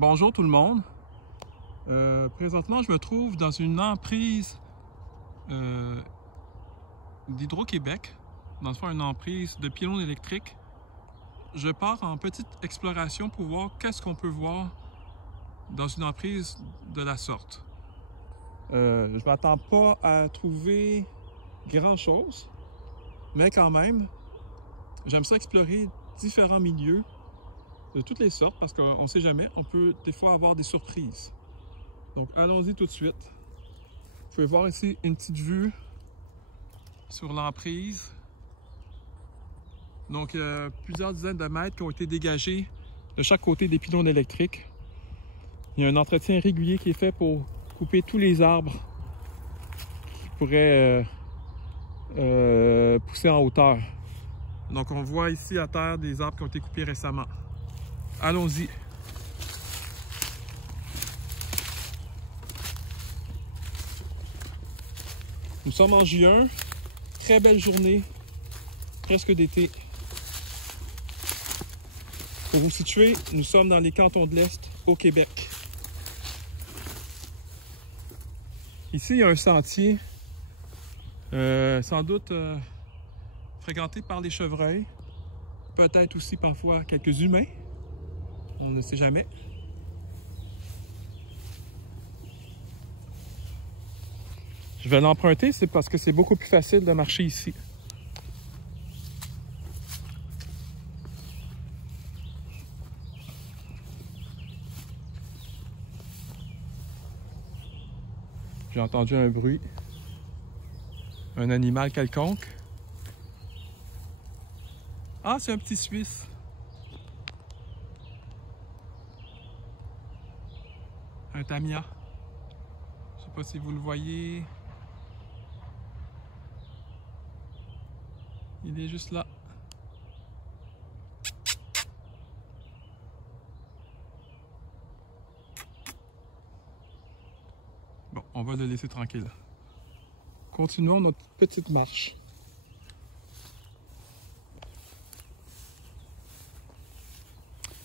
Bonjour tout le monde. Présentement, je me trouve dans une emprise d'Hydro-Québec. Dans le fond, une emprise de pylônes électriques. Je pars en petite exploration pour voir qu'est-ce qu'on peut voir dans une emprise de la sorte. Je ne m'attends pas à trouver grand-chose, mais quand même, j'aime ça explorer différents milieux de toutes les sortes parce qu'on ne sait jamais, on peut des fois avoir des surprises. Donc allons-y tout de suite. Vous pouvez voir ici une petite vue sur l'emprise. Donc plusieurs dizaines de mètres qui ont été dégagés de chaque côté des pylônes électriques. Il y a un entretien régulier qui est fait pour couper tous les arbres qui pourraient pousser en hauteur. Donc on voit ici à terre des arbres qui ont été coupés récemment. Allons-y. Nous sommes en juin. Très belle journée. Presque d'été. Pour vous situer, nous sommes dans les cantons de l'Est, au Québec. Ici, il y a un sentier, sans doute fréquenté par les chevreuils. Peut-être aussi parfois quelques humains. On ne sait jamais. Je vais l'emprunter, c'est parce que c'est beaucoup plus facile de marcher ici. J'ai entendu un bruit. Un animal quelconque. Ah, c'est un petit Suisse. Un tamia. Je ne sais pas si vous le voyez. Il est juste là. Bon, on va le laisser tranquille. Continuons notre petite marche.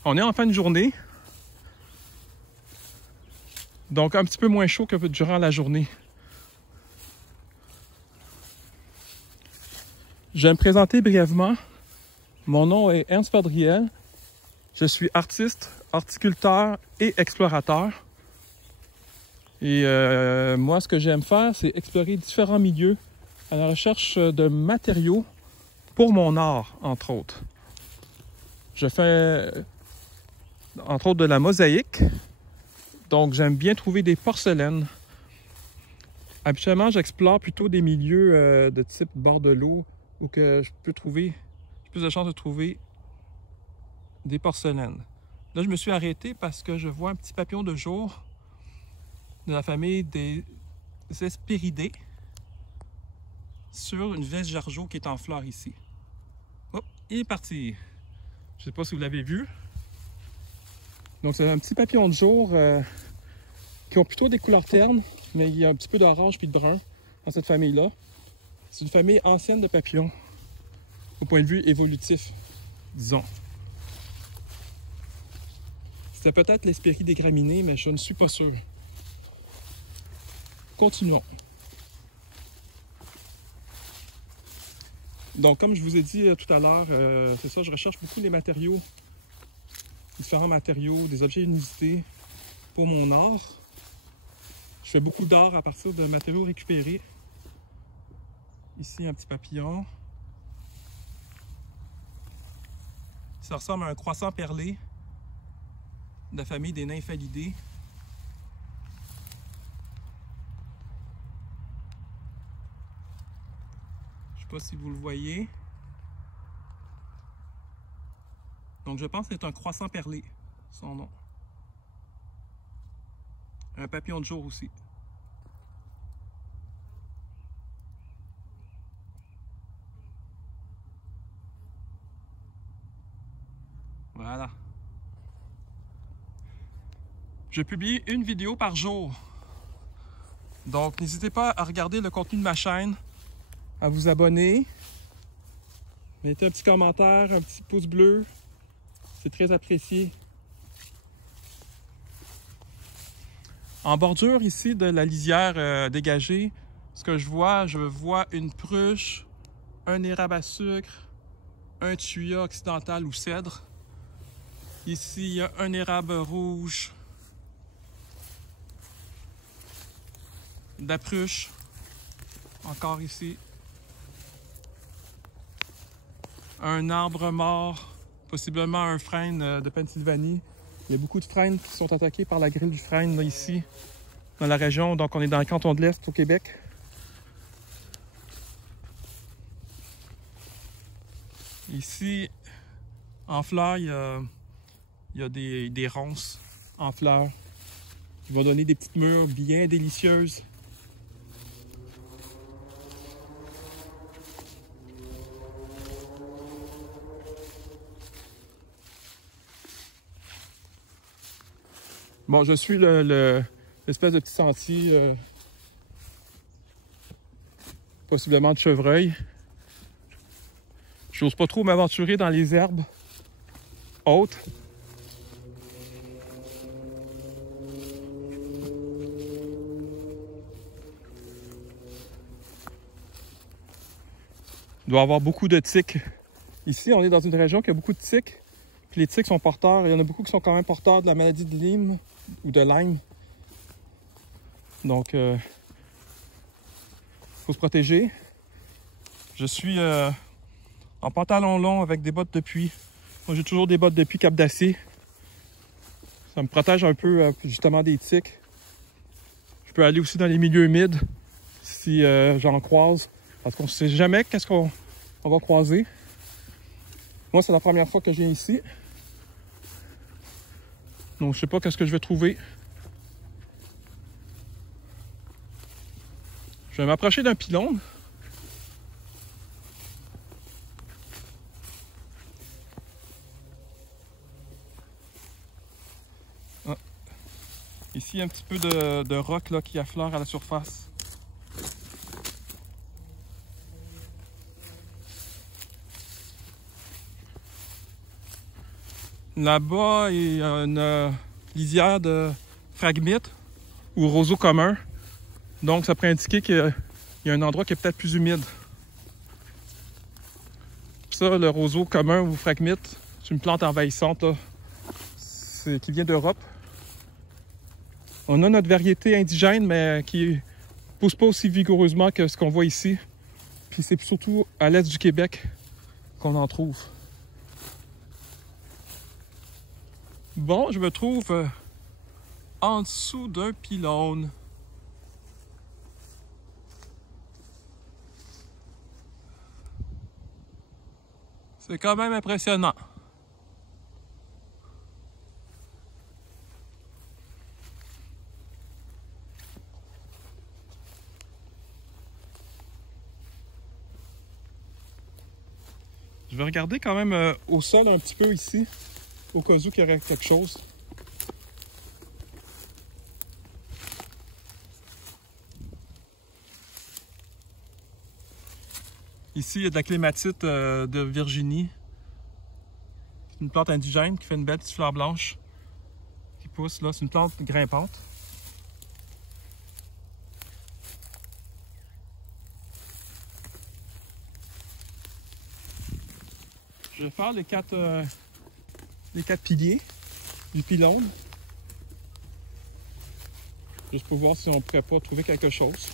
On est en fin de journée. Donc un petit peu moins chaud que durant la journée. Je vais me présenter brièvement. Mon nom est Ernst Fadriel. Je suis artiste, horticulteur et explorateur. Et moi, ce que j'aime faire, c'est explorer différents milieux à la recherche de matériaux pour mon art, entre autres. Je fais, entre autres, de la mosaïque. Donc, j'aime bien trouver des porcelaines. Habituellement, j'explore plutôt des milieux de type bord de l'eau où que j'ai plus de chances de trouver des porcelaines. Là, je me suis arrêté parce que je vois un petit papillon de jour de la famille des Hesperidae sur une Vesjargeau qui est en fleurs ici. Hop, il est parti. Je ne sais pas si vous l'avez vu. Donc, c'est un petit papillon de jour qui ont plutôt des couleurs ternes, mais il y a un petit peu d'orange puis de brun dans cette famille-là. C'est une famille ancienne de papillons, au point de vue évolutif, disons. C'était peut-être l'Hespérie des graminées, mais je ne suis pas sûr. Continuons. Donc, comme je vous ai dit tout à l'heure, c'est ça, je recherche beaucoup les matériaux, différents matériaux, des objets inusités pour mon art. Je fais beaucoup d'art à partir de matériaux récupérés. Ici, un petit papillon. Ça ressemble à un croissant perlé de la famille des Nymphalidae. Je ne sais pas si vous le voyez. Donc, je pense que c'est un croissant perlé, son nom. Un papillon de jour aussi. Voilà. Je publie une vidéo par jour. Donc, n'hésitez pas à regarder le contenu de ma chaîne, à vous abonner, mettez un petit commentaire, un petit pouce bleu. C'est très apprécié. En bordure ici de la lisière dégagée, ce que je vois une pruche, un érable à sucre, un thuya occidental ou cèdre. Ici, il y a un érable rouge, de la pruche, encore ici. Un arbre mort, possiblement un frêne de Pennsylvanie. Il y a beaucoup de frênes qui sont attaqués par la grille du frêne là, ici, dans la région. Donc on est dans le canton de l'Est au Québec. Ici, en fleurs, il y a des ronces en fleurs qui vont donner des petites mûres bien délicieuses. Bon, je suis l'espèce de petit sentier, possiblement de chevreuil. Je n'ose pas trop m'aventurer dans les herbes hautes. Il doit y avoir beaucoup de tiques. Ici, on est dans une région qui a beaucoup de tiques. Puis les tiques sont porteurs. Il y en a beaucoup qui sont quand même porteurs de la maladie de Lyme ou de Lyme. Donc, faut se protéger. Je suis en pantalon long avec des bottes de pluie. Moi, j'ai toujours des bottes de pluie cap d'acier. Ça me protège un peu justement des tiques. Je peux aller aussi dans les milieux humides si j'en croise. Parce qu'on ne sait jamais qu'est-ce qu'on va croiser. Moi, c'est la première fois que je viens ici. Donc, je sais pas qu'est-ce que je vais trouver. Je vais m'approcher d'un pylône. Ah. Ici, il y a un petit peu de roc là, qui affleure à la surface. Là-bas, il y a une lisière de phragmites ou roseaux communs. Donc, ça pourrait indiquer qu'il y a un endroit qui est peut-être plus humide. Ça, le roseau commun ou phragmite, c'est une plante envahissante là, qui vient d'Europe. On a notre variété indigène, mais qui ne pousse pas aussi vigoureusement que ce qu'on voit ici. Puis c'est surtout à l'est du Québec qu'on en trouve. Bon, je me trouve en dessous d'un pylône. C'est quand même impressionnant. Je vais regarder quand même au sol un petit peu ici, au cas où il y aurait quelque chose. Ici, il y a de la clématite de Virginie. C'est une plante indigène qui fait une belle petite fleur blanche qui pousse là. C'est une plante grimpante. Je vais faire les quatre piliers du pylône. Juste pour voir si on ne pourrait pas trouver quelque chose.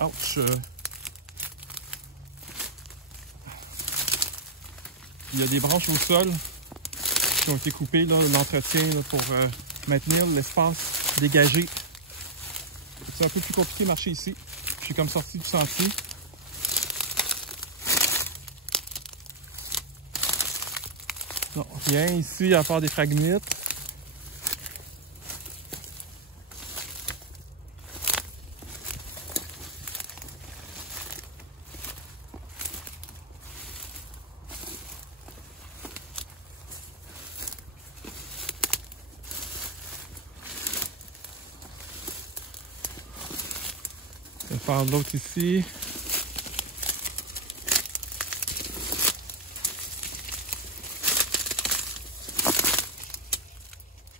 Ouch! Il y a des branches au sol qui ont été coupées, l'entretien pour maintenir l'espace dégagé. C'est un peu plus compliqué de marcher ici. Je suis comme sorti du sentier. Non, rien ici à part des phragmites. faire l'autre ici.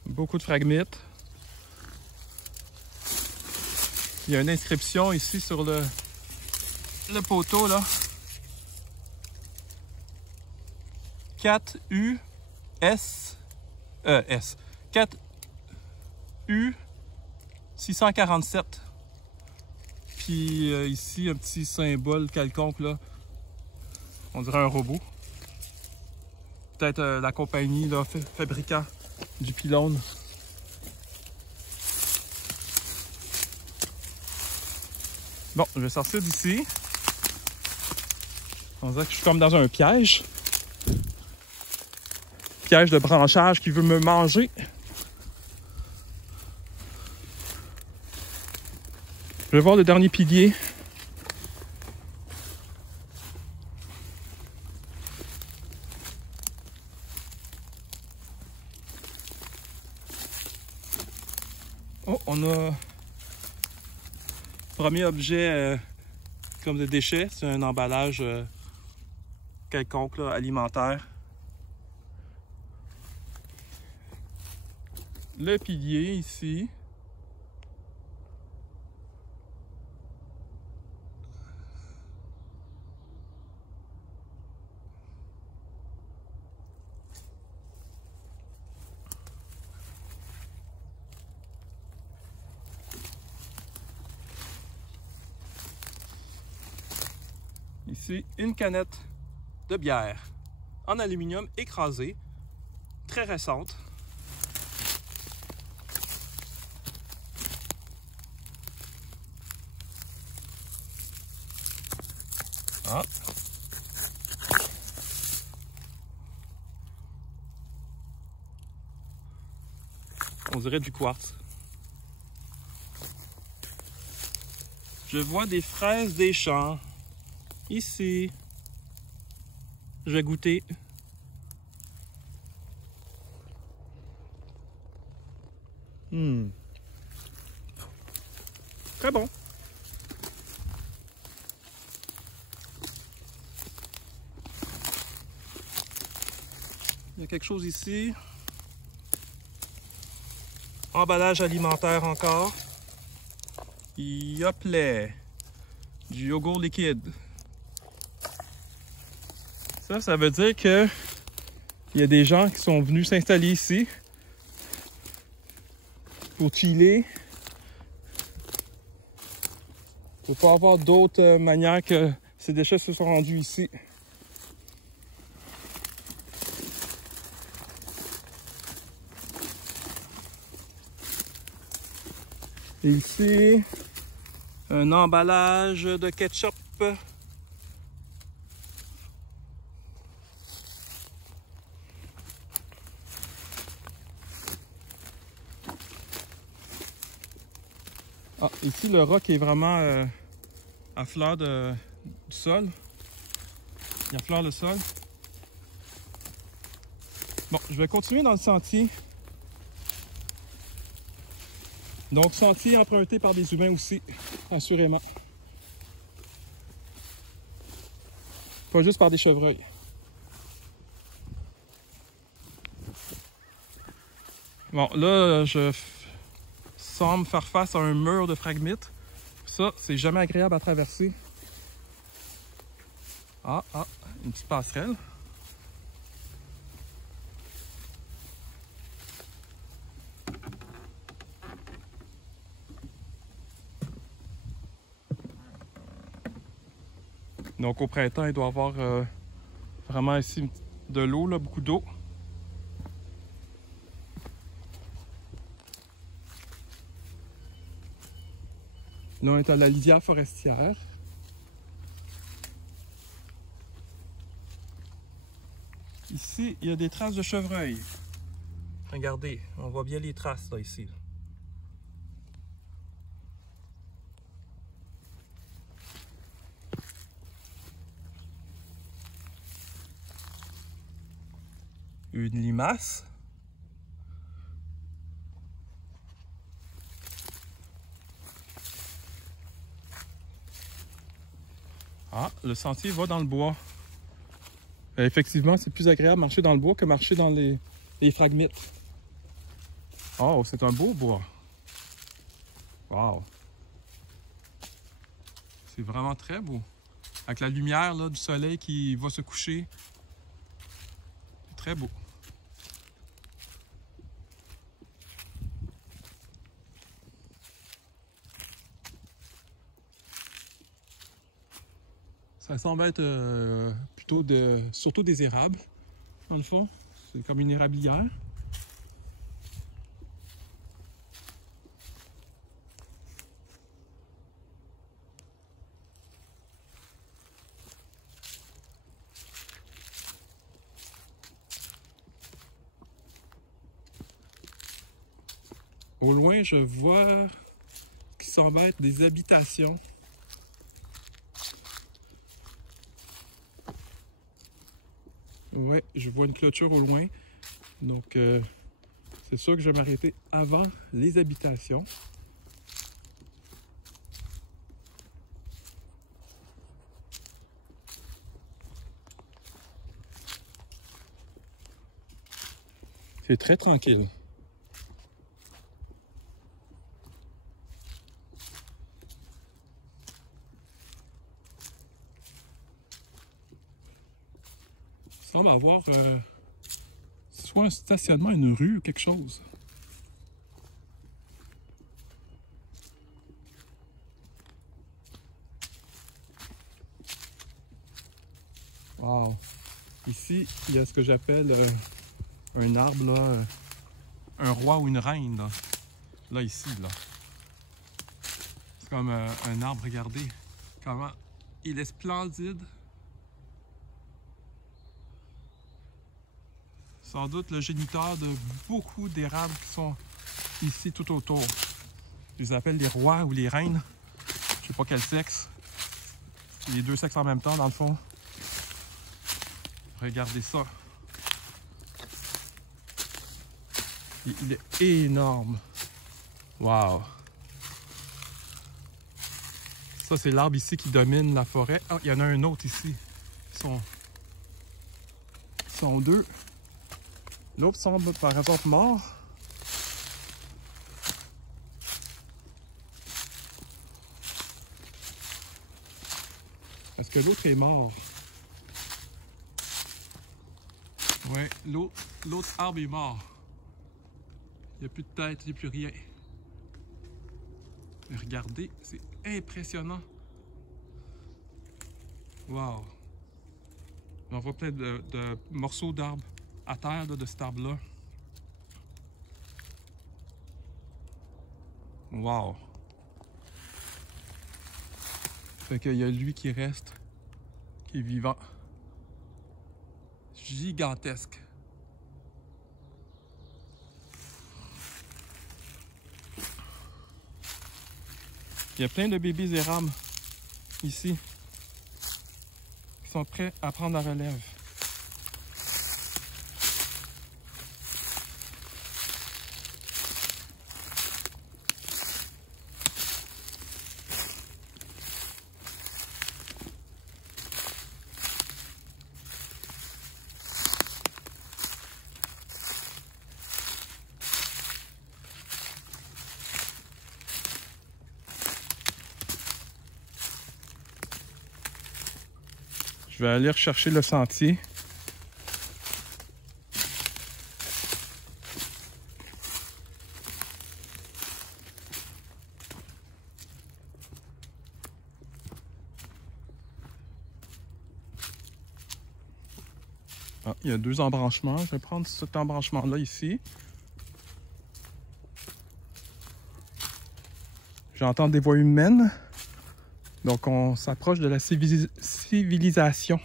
Beaucoup de fragmites. Il y a une inscription ici sur le poteau là. 4U S 4U 647. Puis ici un petit symbole quelconque là. On dirait un robot. Peut-être la compagnie là, fabricant du pylône. Bon, je vais sortir d'ici. On dirait que je suis comme dans un piège. Piège de branchage qui veut me manger. Je vais voir le dernier pilier. Oh, on a premier objet comme de déchets, c'est un emballage quelconque là, alimentaire. Le pilier ici. Ici, une canette de bière en aluminium écrasé, très récente. Ah. On dirait du quartz. Je vois des fraises des champs. Ici. Je vais goûter. Très bon. Il y a quelque chose ici. Emballage alimentaire encore. Yoplait. Du yogourt liquide. Ça veut dire que il y a des gens qui sont venus s'installer ici pour chiller. Pour pas avoir d'autres manières que ces déchets se sont rendus ici. Et ici, un emballage de ketchup. Ah, ici, le roc est vraiment à fleur du sol. Il affleure le sol. Bon, je vais continuer dans le sentier. Donc, sentier emprunté par des humains aussi, assurément. Pas juste par des chevreuils. Bon, là, je semble faire face à un mur de fragmites. Ça, c'est jamais agréable à traverser. Ah, une petite passerelle. Donc au printemps, il doit y avoir vraiment ici de l'eau, là, beaucoup d'eau. Là, on est à la lisière forestière. Ici, il y a des traces de chevreuil. Regardez, on voit bien les traces là, ici. Une limace. Ah, le sentier va dans le bois. Effectivement, c'est plus agréable marcher dans le bois que marcher dans les phragmites. Oh, c'est un beau bois. Wow. C'est vraiment très beau. Avec la lumière là, du soleil qui va se coucher. C'est très beau. Ça semble être plutôt surtout des érables, dans le fond. C'est comme une érablière. Au loin, je vois qui semble être des habitations. Ouais, je vois une clôture au loin. Donc, c'est sûr que je vais m'arrêter avant les habitations. C'est très tranquille. Il semble avoir soit un stationnement, une rue ou quelque chose. Wow! Ici, il y a ce que j'appelle un arbre, là, un roi ou une reine. Là, ici, là. C'est comme un arbre, regardez comment il est splendide. Sans doute le géniteur de beaucoup d'érables qui sont ici tout autour. Je les appelle les rois ou les reines. Je sais pas quel sexe. Les deux sexes en même temps, dans le fond. Regardez ça. Il est énorme. Wow. Ça, c'est l'arbre ici qui domine la forêt. Ah, il y en a un autre ici. Ils sont deux. L'autre semble par exemple mort. Est-ce que l'autre est mort? Ouais, l'autre arbre est mort. Il n'y a plus de tête, il n'y a plus rien. Mais regardez, c'est impressionnant. Wow. On voit plein de morceaux d'arbres à terre là, de cet arbre-là. Wow. Fait qu'il y a lui qui reste, qui est vivant. Gigantesque. Il y a plein de bébés érables ici qui sont prêts à prendre la relève. Je vais aller rechercher le sentier. Ah, il y a deux embranchements. Je vais prendre cet embranchement-là ici. J'entends des voix humaines. Donc on s'approche de la civilisation.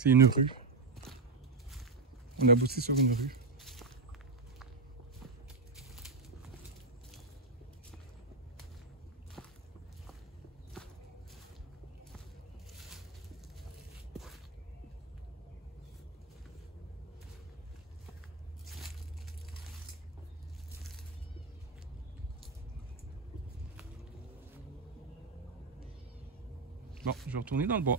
C'est une rue. On aboutit sur une rue. Bon, je vais retourner dans le bois.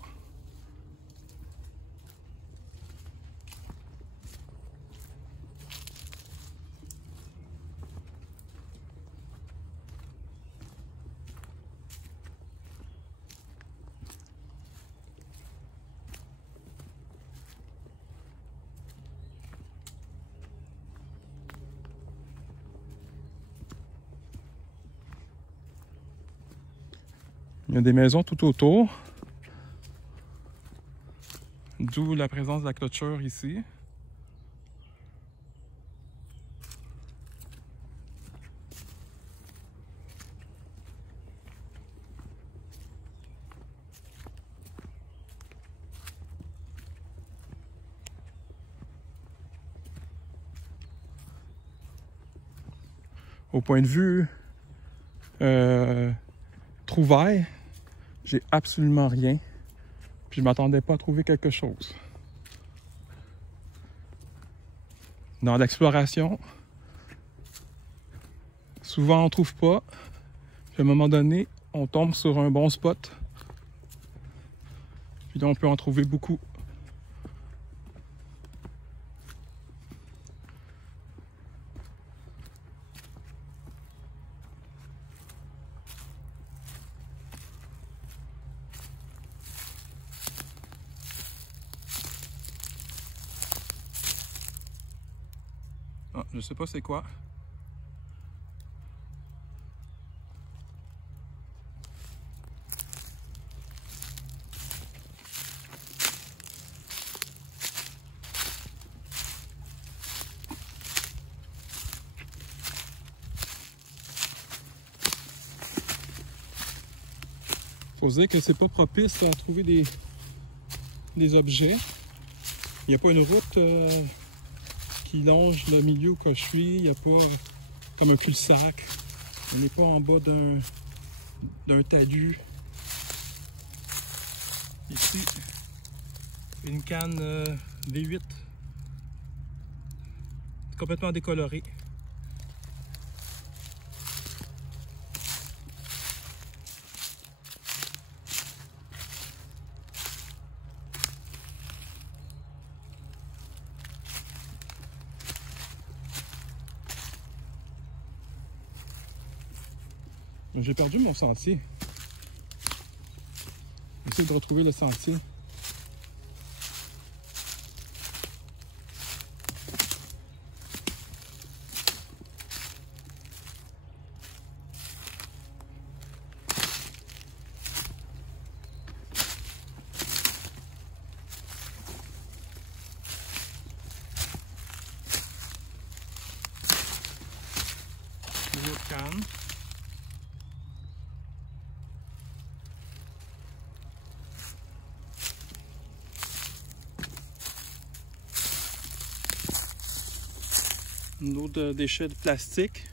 Il y a des maisons tout autour, d'où la présence de la clôture ici. Au point de vue trouvailles, j'ai absolument rien. Puis je m'attendais pas à trouver quelque chose. Dans l'exploration, souvent on trouve pas. Puis à un moment donné, on tombe sur un bon spot. Puis là, on peut en trouver beaucoup. Ah, je sais pas c'est quoi. Faut se dire que c'est pas propice à trouver des objets. Il n'y a pas une route qui longe le milieu où je suis. Il n'y a pas comme un cul-de-sac. On n'est pas en bas d'un talus. Ici, une canne V8 complètement décolorée. J'ai perdu mon sentier. J'essaie de retrouver le sentier. Une autre canne. Une autre déchet de plastique.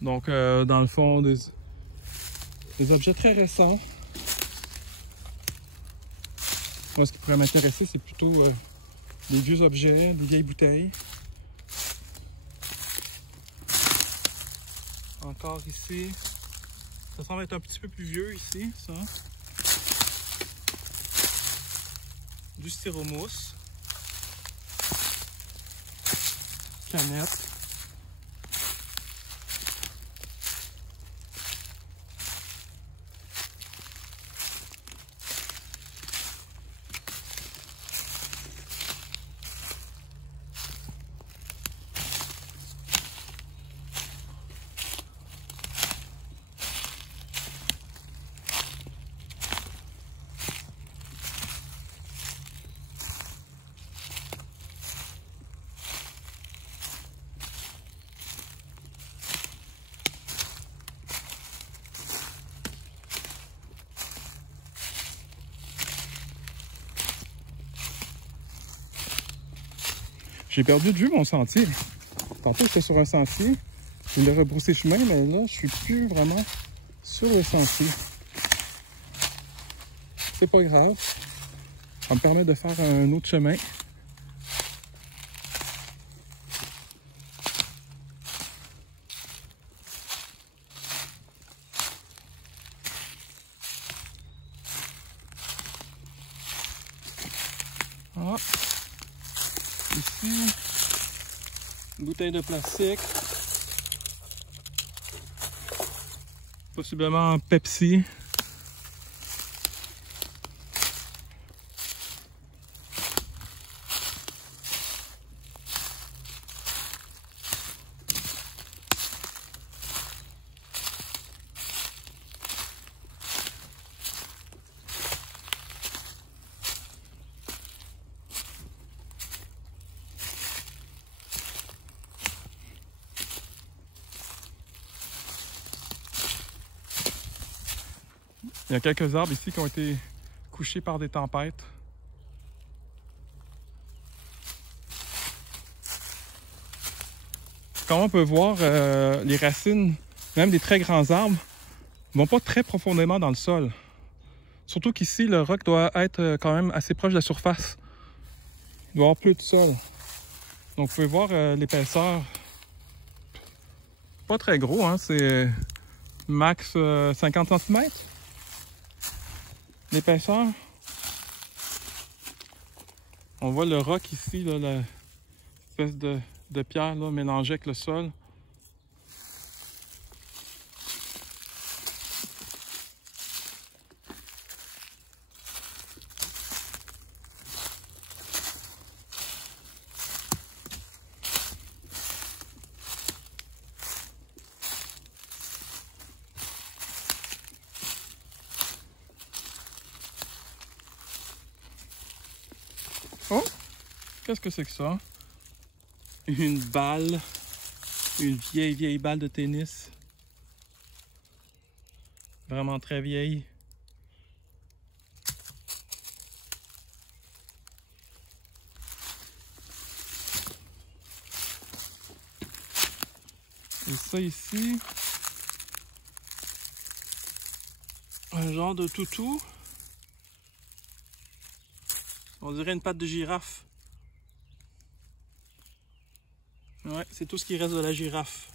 Donc, dans le fond, des objets très récents. Moi, ce qui pourrait m'intéresser, c'est plutôt des vieux objets, des vieilles bouteilles. Encore ici. Ça semble être un petit peu plus vieux ici, ça. Du styromousse. Canette. J'ai perdu de vue mon sentier. Tantôt, j'étais sur un sentier. Je voulais rebrousser chemin, mais là, je suis plus vraiment sur le sentier. C'est pas grave. Ça me permet de faire un autre chemin. Ah. Ici, une bouteille de plastique. Possiblement un Pepsi. Il y a quelques arbres ici qui ont été couchés par des tempêtes. Comme on peut voir, les racines, même des très grands arbres, ne vont pas très profondément dans le sol. Surtout qu'ici, le roc doit être quand même assez proche de la surface. Il doit y avoir plus de sol. Donc vous pouvez voir l'épaisseur. Pas très gros, hein, c'est max 50 cm. L'épaisseur. On voit le roc ici, l'espèce de pierre là, mélangée avec le sol. Oh! Qu'est-ce que c'est que ça? Une balle. Une vieille balle de tennis. Vraiment très vieille. Et ça ici, un genre de toutou. On dirait une patte de girafe. Ouais, c'est tout ce qui reste de la girafe.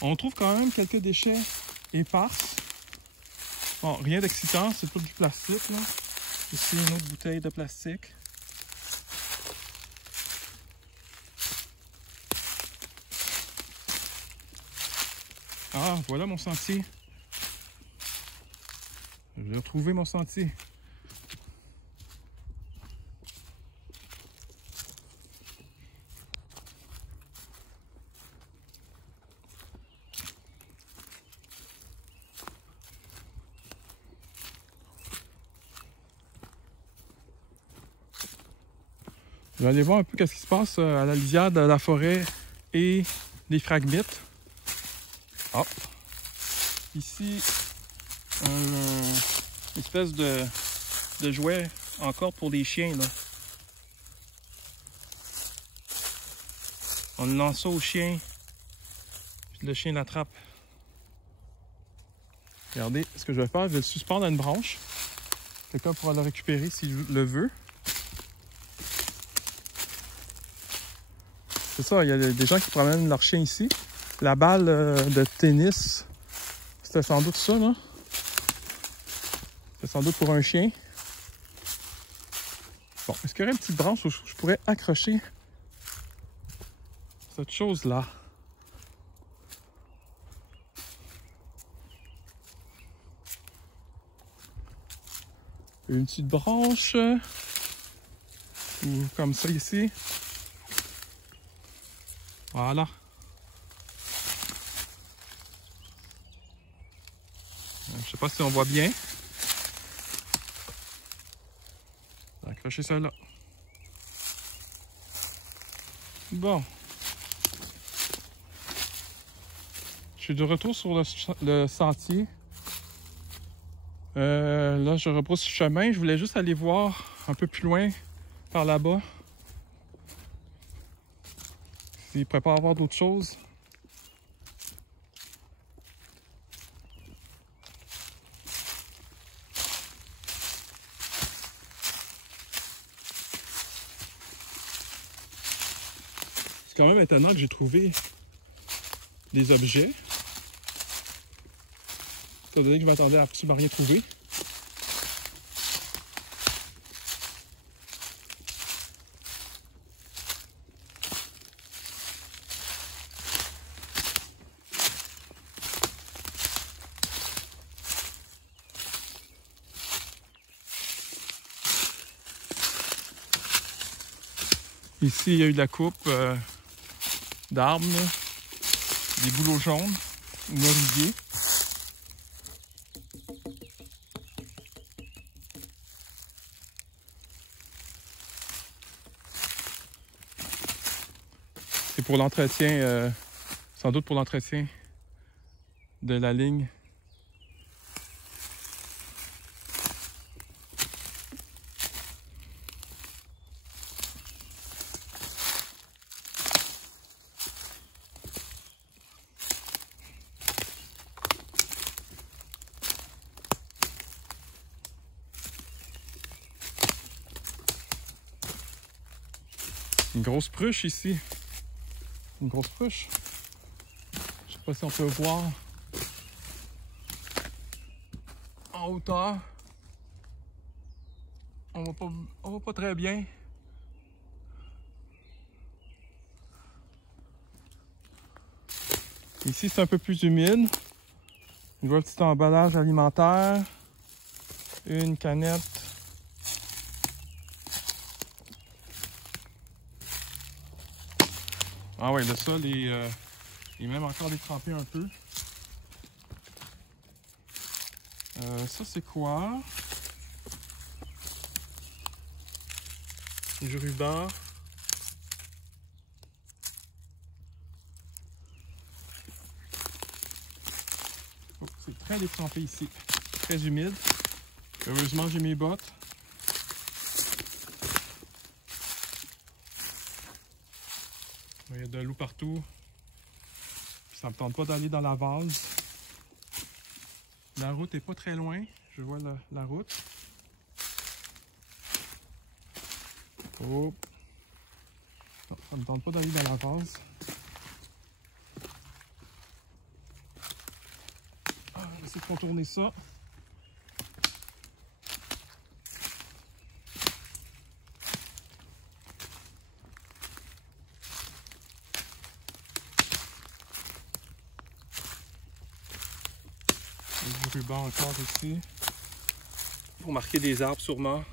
On trouve quand même quelques déchets éparses. Bon, rien d'excitant, c'est tout du plastique, là. Ici, une autre bouteille de plastique. Ah, voilà mon sentier. J'ai retrouvé mon sentier. Je vais aller voir un peu ce qui se passe à la lisière de la forêt et des phragmites. Hop. Ici, une espèce de jouet encore pour les chiens, là. On lance ça au chien, puis le chien l'attrape. Regardez, ce que je vais faire, je vais le suspendre à une branche. Quelqu'un pourra le récupérer s'il le veut. C'est ça, il y a des gens qui promènent leur chien ici. La balle de tennis, c'était sans doute ça, là. C'était sans doute pour un chien. Bon, est-ce qu'il y aurait une petite branche où je pourrais accrocher cette chose-là? Une petite branche. Ou comme ça ici. Voilà. Je sais pas si on voit bien. Accrocher ça là. Bon. Je suis de retour sur le sentier. Là, je rebrousse le chemin. Je voulais juste aller voir un peu plus loin par là-bas. S'il ne pourrait pas avoir d'autres choses. C'est quand même étonnant que j'ai trouvé des objets. Étant donné que je m'attendais à absolument rien trouver. Ici, il y a eu de la coupe d'arbres, des bouleaux jaunes, ou oliviers. C'est pour l'entretien, sans doute pour l'entretien de la ligne. Une grosse pruche ici. Une grosse pruche. Je sais pas si on peut voir en hauteur. On voit pas très bien. Ici, c'est un peu plus humide. Je vois un petit emballage alimentaire. Une canette. Ah ouais, le sol est même encore détrempé un peu. Ça, c'est quoi? Du ruban. Oh, c'est très détrempé ici. Très humide. Heureusement, j'ai mes bottes. Il y a de l'eau partout. Ça me tente pas d'aller dans la vase. La route est pas très loin. Je vois la route. Oh. Non, ça me tente pas d'aller dans la vase. Ah, on va essayer de contourner ça. Du ruban encore ici. Pour marquer des arbres sûrement.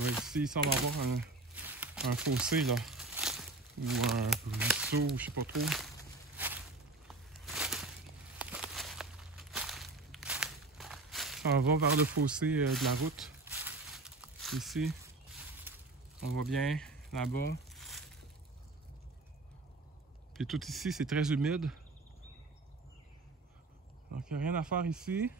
Ici, il semble avoir un fossé là. Ou un ruisseau, je sais pas trop. On va vers le fossé de la route. Ici, on voit bien là-bas. Puis tout ici, c'est très humide. Donc, il n'y a rien à faire ici.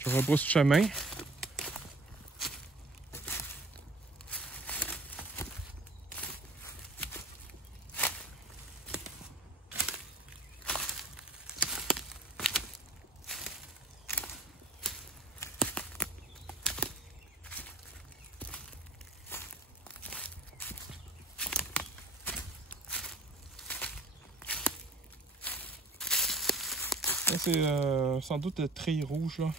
Je rebrousse le chemin. C'est sans doute le treillis rouge, là.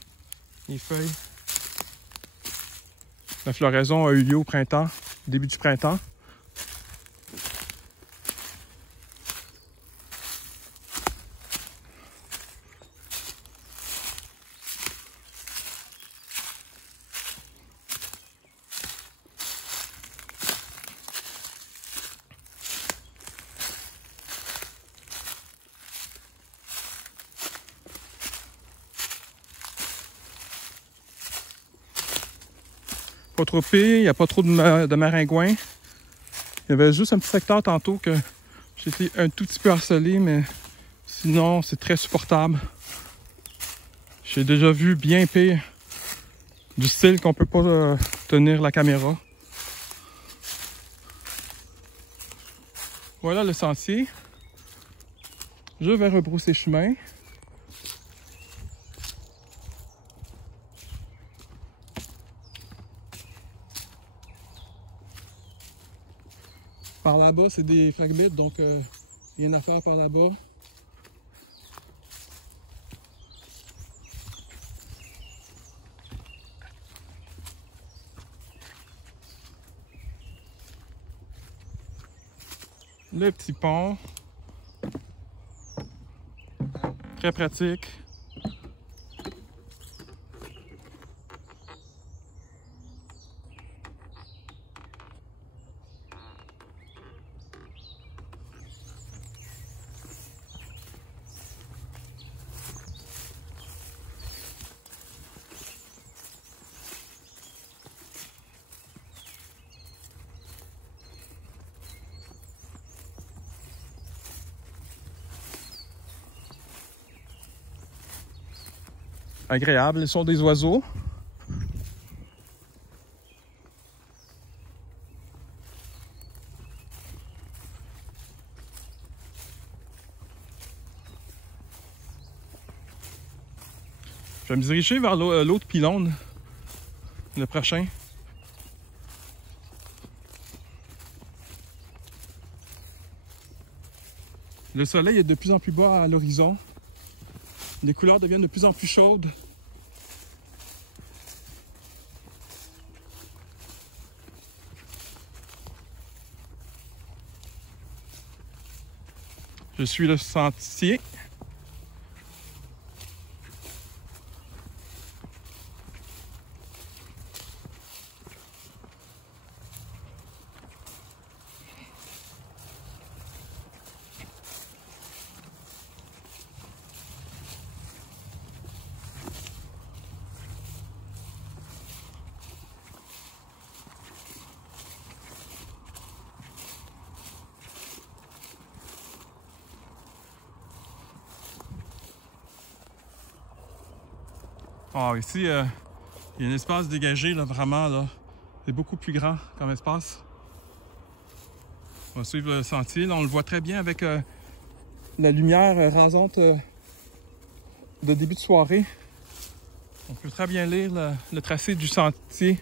Les feuilles. La floraison a eu lieu au printemps, début du printemps. pas trop pire, il n'y a pas trop de maringouins. Il y avait juste un petit secteur tantôt que j'ai été un tout petit peu harcelé, mais sinon c'est très supportable. J'ai déjà vu bien pire, du style qu'on peut pas tenir la caméra. Voilà le sentier. Je vais rebrousser chemin. Par là-bas, c'est des phlagmites, donc rien à faire par là-bas. Le petit pont. Très pratique. Agréable, le son des oiseaux. Je vais me diriger vers l'autre pylône, le prochain. Le soleil est de plus en plus bas à l'horizon. Les couleurs deviennent de plus en plus chaudes. Je suis le sentier. Ah, ici, il y a un espace dégagé, là, vraiment, là. C'est beaucoup plus grand comme espace. On va suivre le sentier. Là, on le voit très bien avec la lumière rasante de début de soirée. On peut très bien lire le tracé du sentier.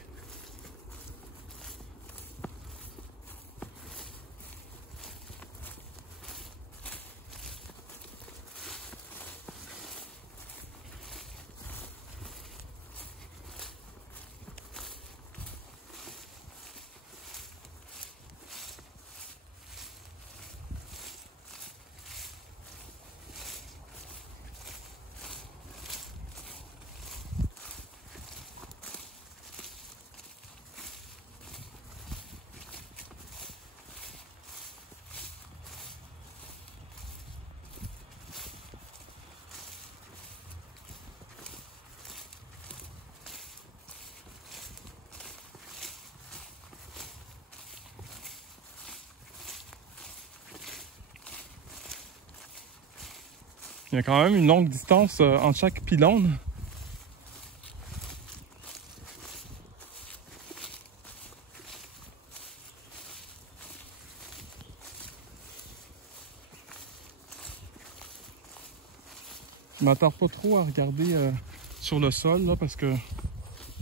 Il y a quand même une longue distance entre chaque pylône. Je ne m'attarde pas trop à regarder sur le sol là, parce que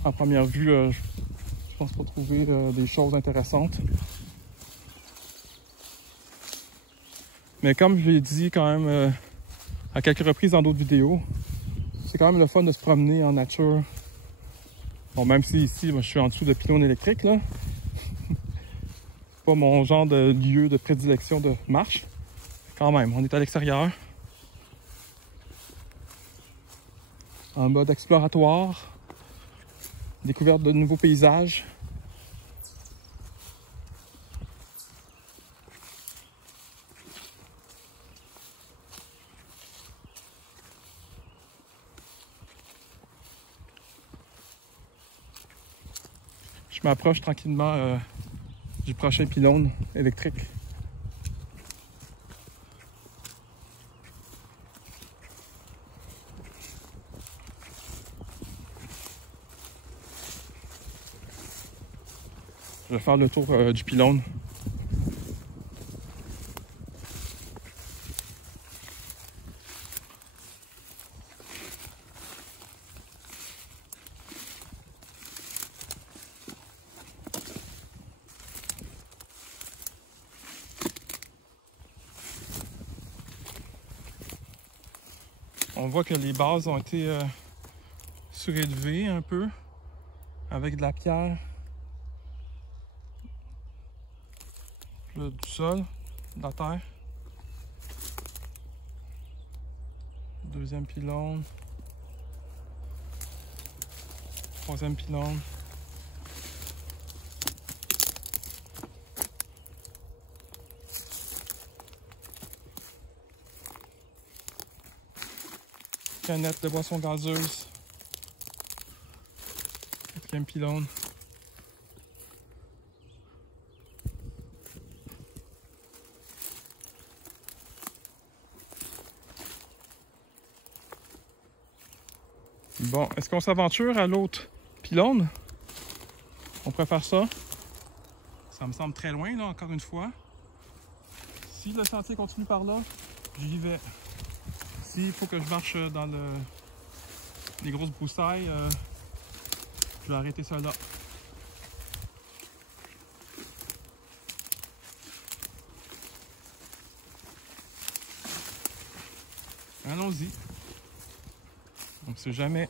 à première vue, je pense pas trouver des choses intéressantes. Mais comme je l'ai dit quand même à quelques reprises dans d'autres vidéos, c'est quand même le fun de se promener en nature. Bon, même si ici, moi, je suis en dessous de pylônes électriques, là. C'est pas mon genre de lieu de prédilection de marche. Quand même, on est à l'extérieur. En mode exploratoire. Découverte de nouveaux paysages. Je m'approche tranquillement du prochain pylône électrique. Je vais faire le tour du pylône. On voit que les bases ont été surélevées un peu avec de la pierre. Du sol, de la terre. Deuxième pylône. Troisième pylône. Canette de boisson gazeuse. Quatrième pylône. Bon, est-ce qu'on s'aventure à l'autre pylône? On pourrait faire ça. Ça me semble très loin, là, encore une fois. Si le sentier continue par là, j'y vais. S'il faut que je marche dans les grosses broussailles, je vais arrêter ça là. Allons-y. On ne sait jamais.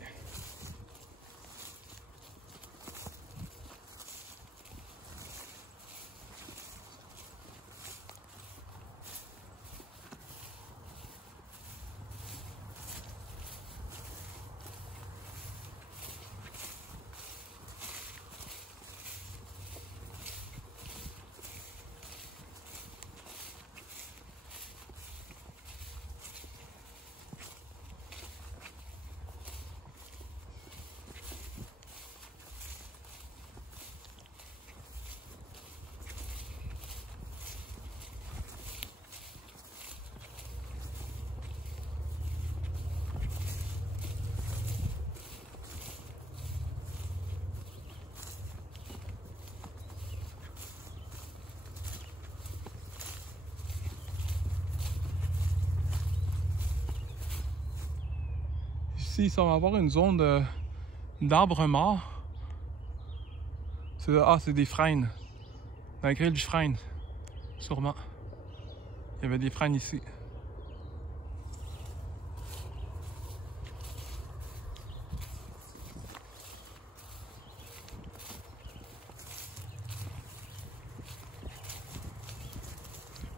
Ici, ça va avoir une zone d'arbres morts. C'est des frênes. Dans la grille du frêne, sûrement. Il y avait des frênes ici.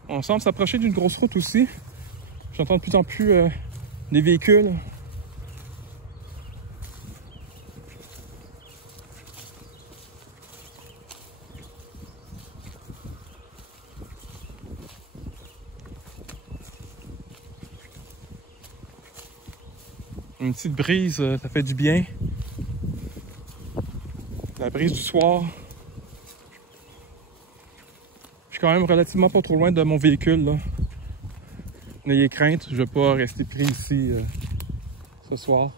On semble s'approcher d'une grosse route aussi. J'entends de plus en plus des véhicules. Une petite brise, ça fait du bien. La brise du soir. Je suis quand même relativement pas trop loin de mon véhicule, là. N'ayez crainte, je vais pas rester pris ici ce soir.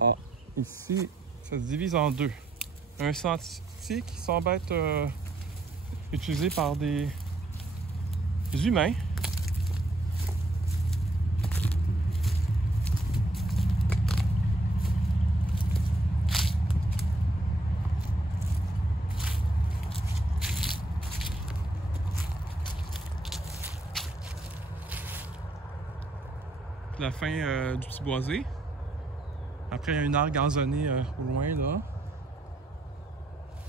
Ah, ici, ça se divise en deux. Un sentier qui semble être utilisé par des humains. La fin du petit boisé. Après, il y a une aire gazonnée au loin, là.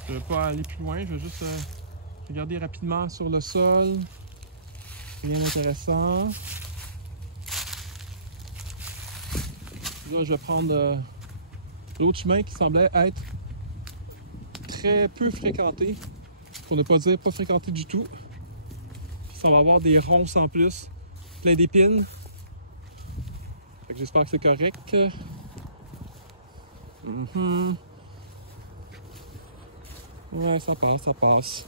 Je ne vais pas aller plus loin, je vais juste regarder rapidement sur le sol. Rien d'intéressant. Là, je vais prendre l'autre chemin qui semblait être très peu fréquenté, pour ne pas dire pas fréquenté du tout. Puis ça va avoir des ronces en plus, plein d'épines. J'espère que c'est correct. Ouais, ça passe, ça passe.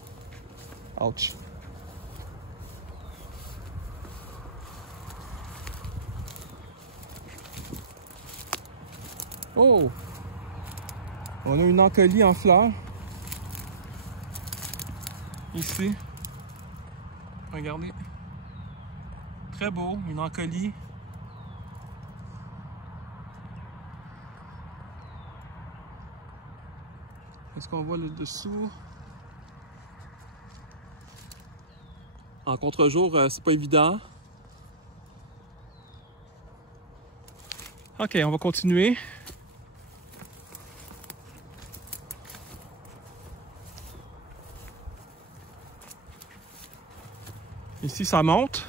Ouch. Oh! On a une encolie en fleurs. Ici. Regardez. Très beau, une encolie. Est-ce qu'on voit le dessous? En contre-jour, c'est pas évident. Ok, on va continuer. Ici, ça monte.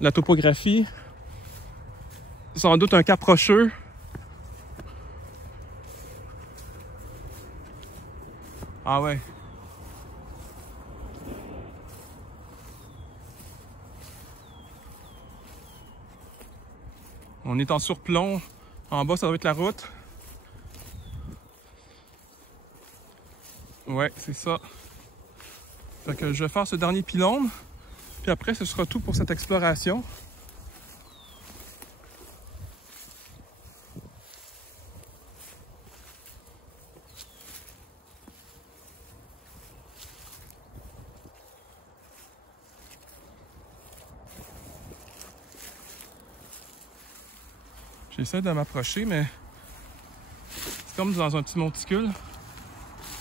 La topographie. Sans doute un cap rocheux. Ah ouais. On est en surplomb. En bas, ça doit être la route. Ouais, c'est ça. Fait que je vais faire ce dernier pylône. Puis après, ce sera tout pour cette exploration. J'essaie de m'approcher, mais c'est comme dans un petit monticule.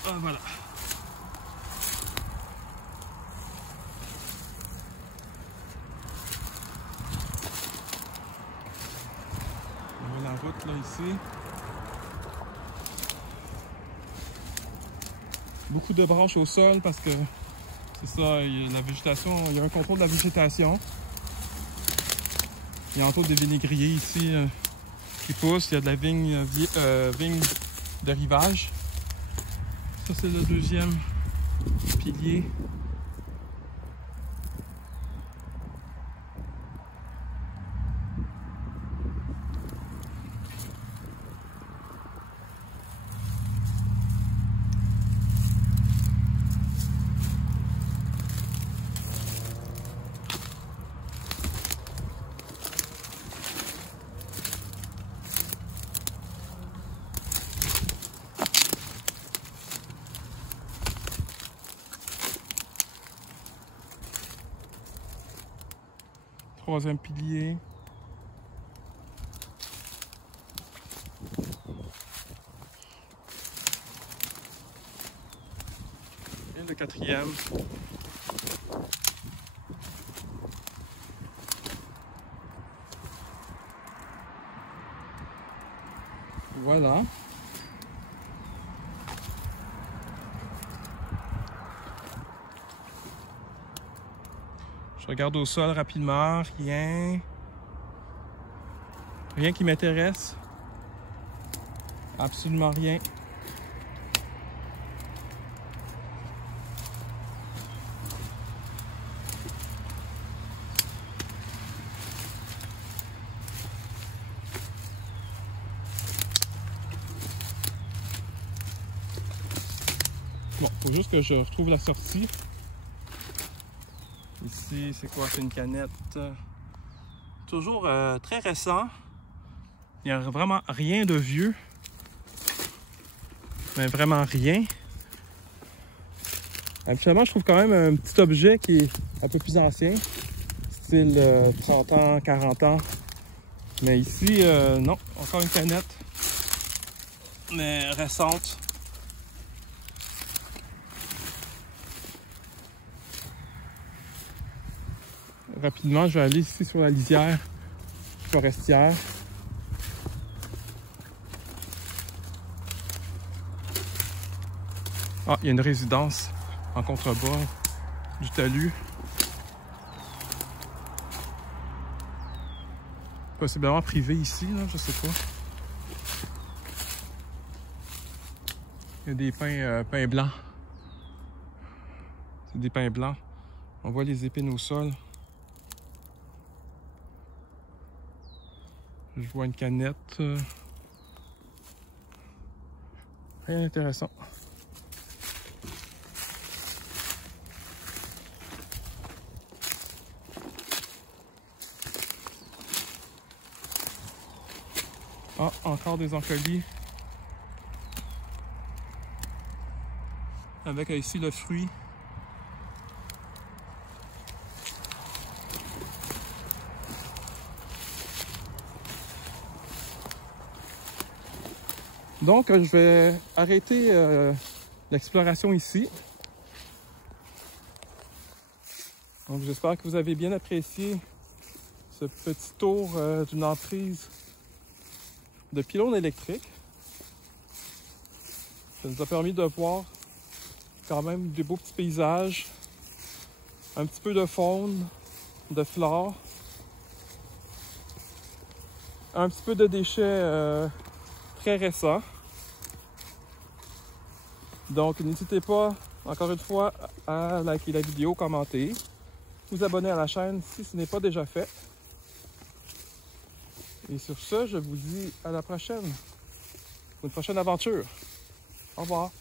Ah, voilà. On voit la route là ici. Beaucoup de branches au sol parce que c'est ça, il y a la végétation, il y a un contrôle de la végétation. Il y a entre autres des vinaigriers ici qui poussent. Il y a de la vigne de rivage. Ça, c'est le deuxième pilier. Troisième pilier. Et le quatrième. Voilà. Je regarde au sol rapidement, rien qui m'intéresse, absolument rien. Bon, faut juste que je retrouve la sortie. Ici, c'est quoi? C'est une canette. Toujours très récent. Il n'y a vraiment rien de vieux. Mais vraiment rien. Habituellement, je trouve quand même un petit objet qui est un peu plus ancien. Style 30 ans, 40 ans. Mais ici, non. Encore une canette. Mais récente. Rapidement, je vais aller ici sur la lisière forestière. Ah, il y a une résidence en contrebas du talus. Possiblement privé ici, là, je sais pas. Il y a des pins blancs. C'est des pins blancs. On voit les épines au sol. Je vois une canette. Rien d'intéressant. Ah, encore des encolis. Avec ici le fruit. Donc, je vais arrêter l'exploration ici. Donc, j'espère que vous avez bien apprécié ce petit tour d'une emprise de pylônes électriques. Ça nous a permis de voir quand même des beaux petits paysages, un petit peu de faune, de flore, un petit peu de déchets très récents. Donc n'hésitez pas, encore une fois, à liker la vidéo, commenter, vous abonner à la chaîne si ce n'est pas déjà fait. Et sur ce, je vous dis à la prochaine, pour une prochaine aventure. Au revoir.